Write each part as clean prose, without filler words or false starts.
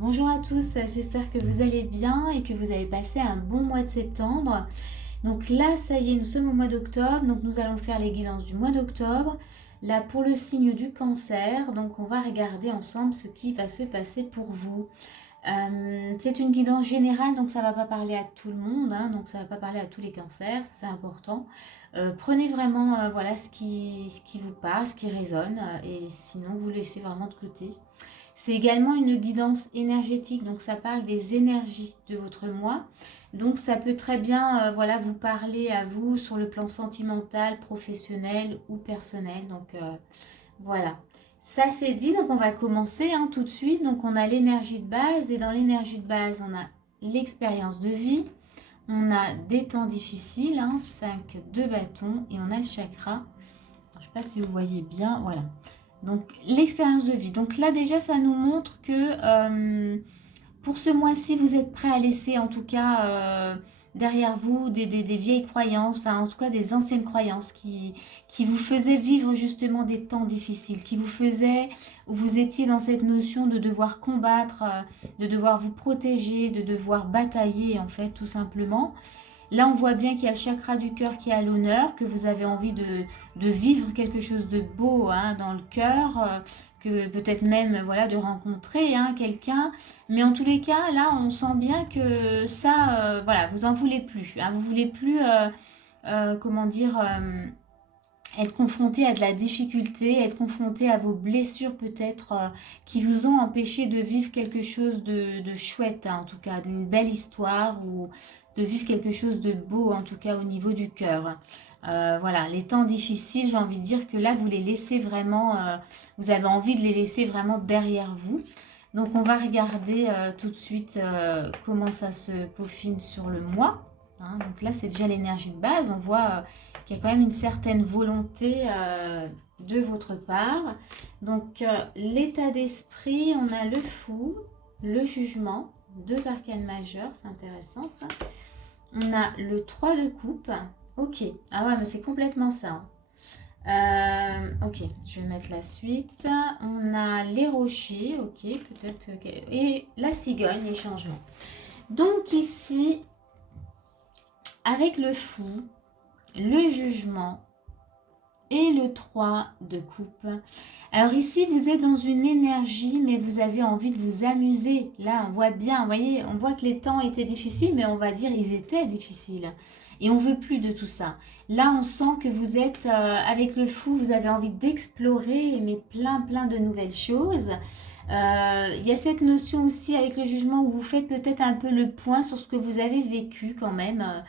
Bonjour à tous, j'espère que vous allez bien et que vous avez passé un bon mois de septembre. Donc là, ça y est, nous sommes au mois d'octobre, donc nous allons faire les guidances du mois d'octobre. Là, pour le signe du cancer, donc on va regarder ensemble ce qui va se passer pour vous. C'est une guidance générale, donc ça ne va pas parler à tout le monde, hein, donc ça ne va pas parler à tous les cancers, ça, c'est important. Prenez vraiment voilà, ce qui vous parle, ce qui résonne, et sinon vous laissez vraiment de côté. C'est également une guidance énergétique, donc ça parle des énergies de votre moi. Donc ça peut très bien voilà, vous parler à vous sur le plan sentimental, professionnel ou personnel. Donc voilà. Ça c'est dit, donc on va commencer hein, tout de suite. Donc on a l'énergie de base et dans l'énergie de base, on a l'expérience de vie, on a des temps difficiles, hein, 5, 2 bâtons et on a le chakra. Alors, je ne sais pas si vous voyez bien, voilà. Donc l'expérience de vie. Donc là déjà ça nous montre que pour ce mois-ci vous êtes prêt à laisser en tout cas derrière vous des vieilles croyances, enfin en tout cas des anciennes croyances qui vous faisaient vivre justement des temps difficiles, qui vous faisaient, où vous étiez dans cette notion de devoir combattre, de devoir vous protéger, de devoir batailler en fait tout simplement. Là, on voit bien qu'il y a le chakra du cœur qui est à l'honneur, que vous avez envie de vivre quelque chose de beau hein, dans le cœur, que peut-être même voilà, de rencontrer hein, quelqu'un. Mais en tous les cas, là, on sent bien que ça, voilà, vous en voulez plus. Hein, vous voulez plus, comment dire, être confronté à de la difficulté, être confronté à vos blessures peut-être qui vous ont empêché de vivre quelque chose de chouette, hein, en tout cas d'une belle histoire ou de vivre quelque chose de beau en tout cas au niveau du cœur. Voilà, les temps difficiles, j'ai envie de dire que là vous les laissez vraiment, vous avez envie de les laisser vraiment derrière vous. Donc on va regarder tout de suite comment ça se peaufine sur le mois. Hein. Donc là c'est déjà l'énergie de base, on voit qu'il y a quand même une certaine volonté de votre part. Donc l'état d'esprit, on a le fou, le jugement, deux arcanes majeures, c'est intéressant ça. On a le 3 de coupe, ok, ah ouais mais c'est complètement ça. Ok, je vais mettre la suite. On a les rochers, ok, peut-être, et la cigogne, les changements. Donc ici, avec le fou, le jugement et le 3 de coupe. Alors ici, vous êtes dans une énergie, mais vous avez envie de vous amuser. Là, on voit bien, vous voyez, on voit que les temps étaient difficiles, mais on va dire ils étaient difficiles. Et on veut plus de tout ça. Là, on sent que vous êtes, avec le fou, vous avez envie d'explorer, mais plein de nouvelles choses. Il y a cette notion aussi avec le jugement où vous faites peut-être un peu le point sur ce que vous avez vécu quand même.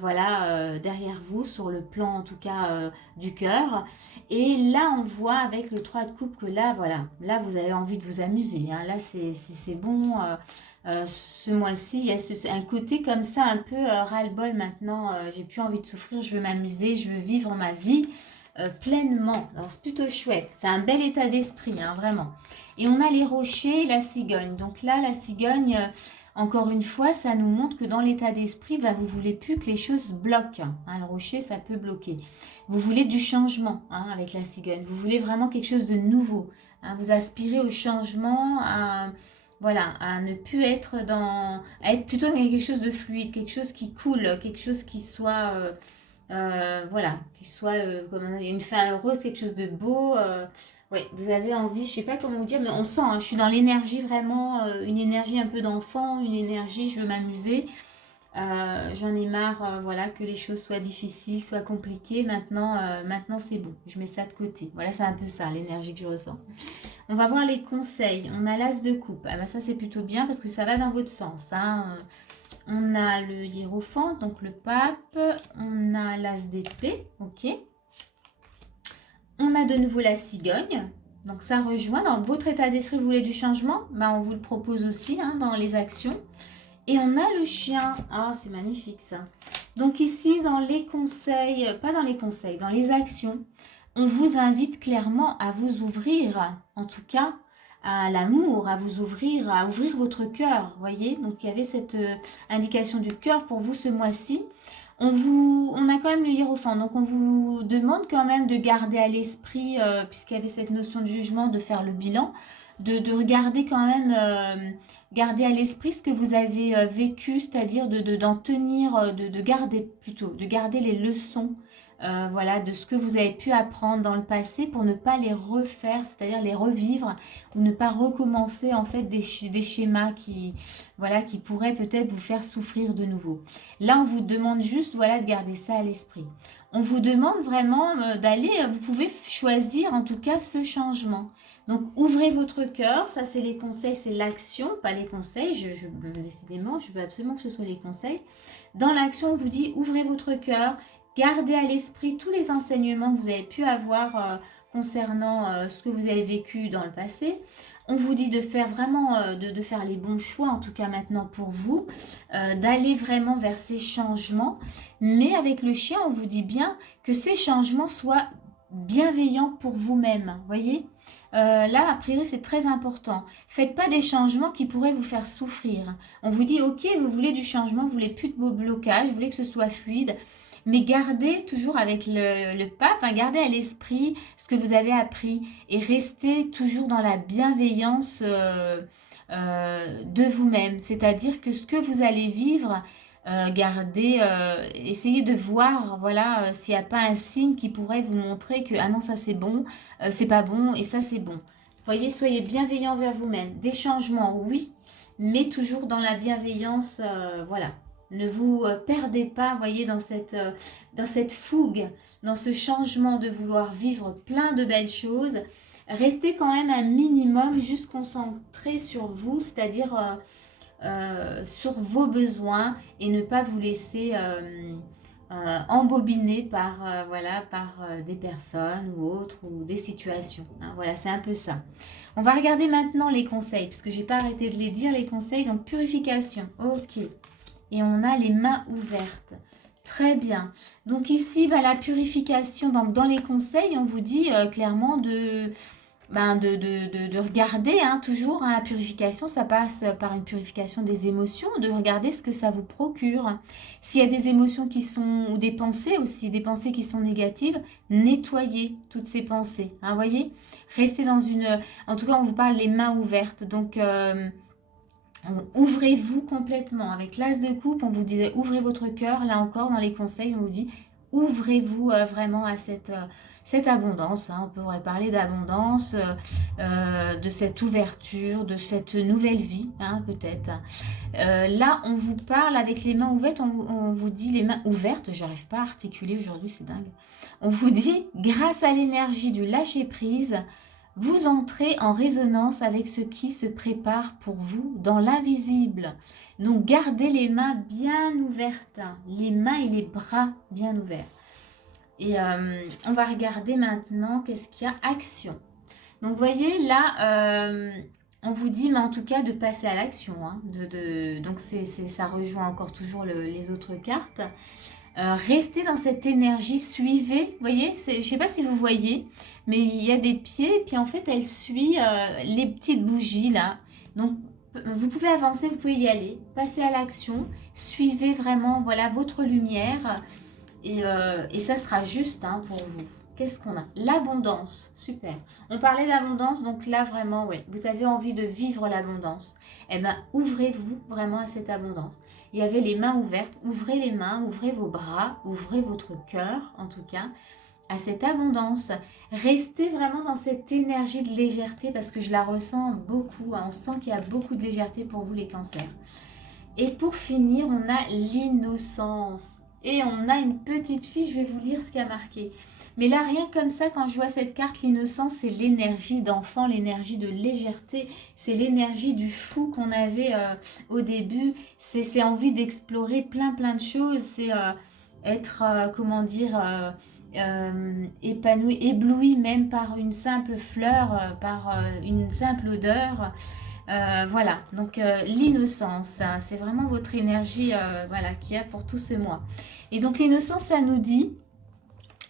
Voilà, derrière vous, sur le plan en tout cas du cœur. Et là, on voit avec le 3 de coupe que là, voilà, là, vous avez envie de vous amuser. Hein. Là, c'est bon. Ce mois-ci, il y a un côté comme ça, un peu ras-le-bol maintenant. J'ai plus envie de souffrir, je veux m'amuser, je veux vivre ma vie pleinement. Alors, c'est plutôt chouette. C'est un bel état d'esprit, hein, vraiment. Et on a les rochers et la cigogne. Donc là, la cigogne... encore une fois, ça nous montre que dans l'état d'esprit, bah, vous ne voulez plus que les choses bloquent. Hein, le rocher, ça peut bloquer. Vous voulez du changement hein, avec la cigogne. Vous voulez vraiment quelque chose de nouveau. Hein, vous aspirez au changement, voilà, à ne plus être dans... à être plutôt dans quelque chose de fluide, quelque chose qui coule, quelque chose qui soit... voilà, qui soit comme une fin heureuse, quelque chose de beau. Oui, vous avez envie, je sais pas comment vous dire, mais on sent, hein, je suis dans l'énergie vraiment, une énergie un peu d'enfant, une énergie, je veux m'amuser. J'en ai marre, voilà, que les choses soient difficiles, soient compliquées. Maintenant c'est bon, je mets ça de côté. Voilà, c'est un peu ça, l'énergie que je ressens. On va voir les conseils. On a l'as de coupe. Ah ben ça c'est plutôt bien parce que ça va dans votre sens. Hein. On a le hiérophant, donc le pape. On a l'as d'épée, ok. On a de nouveau la cigogne. Donc ça rejoint. Dans votre état d'esprit, vous voulez du changement, ben, on vous le propose aussi hein, dans les actions. Et on a le chien. Ah, c'est magnifique ça. Donc ici, dans les conseils, pas dans les conseils, dans les actions, on vous invite clairement à vous ouvrir, en tout cas à l'amour, à vous ouvrir, à ouvrir votre cœur, voyez. Donc il y avait cette indication du cœur pour vous ce mois-ci. On a quand même le hiérophant, donc on vous demande quand même de garder à l'esprit, puisqu'il y avait cette notion de jugement, de faire le bilan, de regarder quand même, garder à l'esprit ce que vous avez vécu, c'est-à-dire d'en tenir, de garder plutôt, de garder les leçons, voilà, de ce que vous avez pu apprendre dans le passé pour ne pas les refaire, c'est-à-dire les revivre ou ne pas recommencer en fait des schémas qui, voilà, qui pourraient peut-être vous faire souffrir de nouveau. Là, on vous demande juste, voilà, de garder ça à l'esprit. On vous demande vraiment d'aller, vous pouvez choisir en tout cas ce changement. Donc, ouvrez votre cœur, ça c'est les conseils, c'est l'action, pas les conseils. Décidément, je veux absolument que ce soit les conseils. Dans l'action, on vous dit, ouvrez votre cœur, gardez à l'esprit tous les enseignements que vous avez pu avoir concernant ce que vous avez vécu dans le passé. On vous dit de faire vraiment, de faire les bons choix, en tout cas maintenant pour vous, d'aller vraiment vers ces changements. Mais avec le chien, on vous dit bien que ces changements soient bienveillants pour vous-même, voyez. Là, a priori, c'est très important. Faites pas des changements qui pourraient vous faire souffrir. On vous dit, ok, vous voulez du changement, vous voulez plus de beaux blocages, vous voulez que ce soit fluide, mais gardez toujours avec le pape, hein, gardez à l'esprit ce que vous avez appris et restez toujours dans la bienveillance de vous-même. C'est-à-dire que ce que vous allez vivre, gardez, essayez de voir, voilà, s'il n'y a pas un signe qui pourrait vous montrer que ah non, ça c'est bon, c'est pas bon et ça c'est bon. Voyez, soyez bienveillant vers vous-même. Des changements, oui, mais toujours dans la bienveillance, voilà. Ne vous perdez pas, voyez, dans cette fougue, dans ce changement de vouloir vivre plein de belles choses. Restez quand même un minimum juste concentré sur vous, c'est-à-dire sur vos besoins et ne pas vous laisser embobiner par, voilà, par des personnes ou autres ou des situations. Hein, voilà, c'est un peu ça. On va regarder maintenant les conseils, puisque j'ai pas arrêté de les dire, les conseils. Donc, purification, ok. Et on a les mains ouvertes. Très bien. Donc ici, bah, la purification, donc dans les conseils, on vous dit clairement de regarder, hein, toujours, hein, la purification, ça passe par une purification des émotions, de regarder ce que ça vous procure. S'il y a des émotions qui sont, ou des pensées aussi, des pensées qui sont négatives, nettoyez toutes ces pensées, hein, voyez. Restez dans une... En tout cas, on vous parle les mains ouvertes, donc... ouvrez-vous complètement. Avec l'as de coupe, on vous disait ouvrez votre cœur. Là encore, dans les conseils, on vous dit ouvrez-vous vraiment à cette abondance. Hein. On pourrait parler d'abondance, de cette ouverture, de cette nouvelle vie, hein, peut-être. Là, on vous parle avec les mains ouvertes. On vous dit les mains ouvertes. J'arrive pas à articuler aujourd'hui, c'est dingue. On vous dit grâce à l'énergie du lâcher-prise, vous entrez en résonance avec ce qui se prépare pour vous dans l'invisible. Donc, gardez les mains bien ouvertes, les mains et les bras bien ouverts. Et on va regarder maintenant qu'est-ce qu'il y a. Action. Donc, vous voyez, là, on vous dit, mais en tout cas, de passer à l'action. Hein, donc, ça rejoint encore toujours les autres cartes. Restez dans cette énergie, suivez, vous voyez, je ne sais pas si vous voyez, mais il y a des pieds, et puis en fait, elle suit les petites bougies là. Donc, vous pouvez avancer, vous pouvez y aller, passer à l'action, suivez vraiment, voilà, votre lumière, et ça sera juste, hein, pour vous. Qu'est-ce qu'on a? L'abondance, super. On parlait d'abondance, donc là vraiment, oui, vous avez envie de vivre l'abondance. Eh bien, ouvrez-vous vraiment à cette abondance. Il y avait les mains ouvertes, ouvrez les mains, ouvrez vos bras, ouvrez votre cœur, en tout cas, à cette abondance. Restez vraiment dans cette énergie de légèreté, parce que je la ressens beaucoup, hein. On sent qu'il y a beaucoup de légèreté pour vous les cancers. Et pour finir, on a l'innocence. Et on a une petite fille, je vais vous lire ce qu'il y a marqué. Mais là, rien comme ça, quand je vois cette carte, l'innocence, c'est l'énergie d'enfant, l'énergie de légèreté, c'est l'énergie du fou qu'on avait au début, c'est envie d'explorer plein de choses, c'est être, comment dire, épanoui, ébloui même par une simple fleur, par une simple odeur. Voilà, donc l'innocence, hein, c'est vraiment votre énergie voilà, qu'il y a pour tout ce mois. Et donc l'innocence, ça nous dit...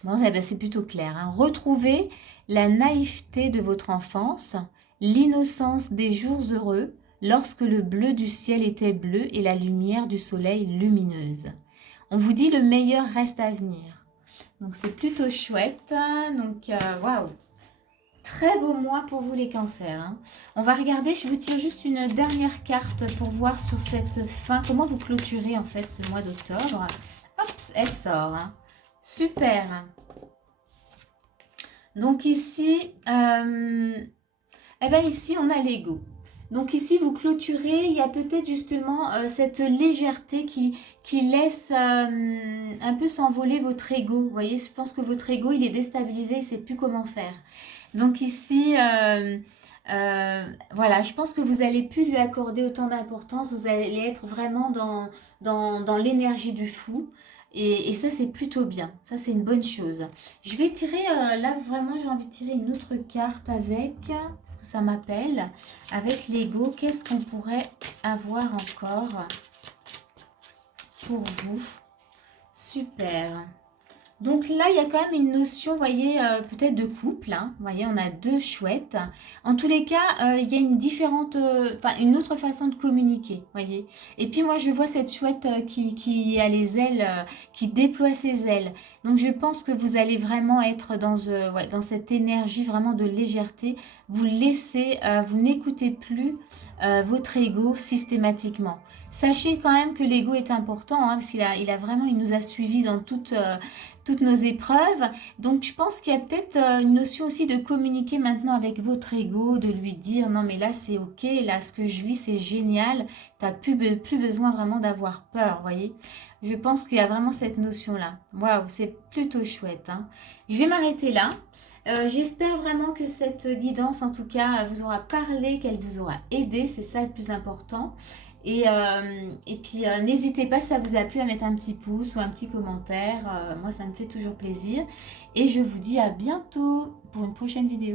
Bon, eh ben, c'est plutôt clair. Hein. Retrouvez la naïveté de votre enfance, l'innocence des jours heureux, lorsque le bleu du ciel était bleu et la lumière du soleil lumineuse. On vous dit le meilleur reste à venir. Donc c'est plutôt chouette. Hein. Donc waouh. Très beau mois pour vous les cancers, hein. On va regarder, je vous tire juste une dernière carte pour voir sur cette fin, comment vous clôturez en fait ce mois d'octobre. Hop, elle sort, hein. Super. Donc ici, eh ben ici on a l'ego. Donc ici vous clôturez, il y a peut-être justement cette légèreté qui laisse un peu s'envoler votre ego. Vous voyez, je pense que votre ego il est déstabilisé, il ne sait plus comment faire. Donc ici, voilà, je pense que vous n'allez plus lui accorder autant d'importance, vous allez être vraiment dans l'énergie du fou. Et ça, c'est plutôt bien. Ça, c'est une bonne chose. Je vais tirer, là, vraiment, j'ai envie de tirer une autre carte avec, parce que ça m'appelle, avec l'ego. Qu'est-ce qu'on pourrait avoir encore pour vous? Super. Donc là, il y a quand même une notion, vous voyez, peut-être de couple, hein. Vous voyez, on a deux chouettes. En tous les cas, il y a une différente, une autre façon de communiquer, vous voyez. Et puis moi, je vois cette chouette qui a les ailes, qui déploie ses ailes. Donc je pense que vous allez vraiment être ouais, dans cette énergie vraiment de légèreté. Vous laissez, vous n'écoutez plus votre ego systématiquement. Sachez quand même que l'ego est important, hein, parce il nous a suivis dans toutes nos épreuves. Donc je pense qu'il y a peut-être une notion aussi de communiquer maintenant avec votre ego, de lui dire non mais là c'est ok, là ce que je vis c'est génial, tu n'as plus besoin vraiment d'avoir peur, voyez. Je pense qu'il y a vraiment cette notion-là. Waouh, c'est plutôt chouette, hein. Je vais m'arrêter là. J'espère vraiment que cette guidance, en tout cas, vous aura parlé, qu'elle vous aura aidé. C'est ça le plus important. Et puis, n'hésitez pas, si ça vous a plu, à mettre un petit pouce ou un petit commentaire. Moi, ça me fait toujours plaisir. Et je vous dis à bientôt pour une prochaine vidéo.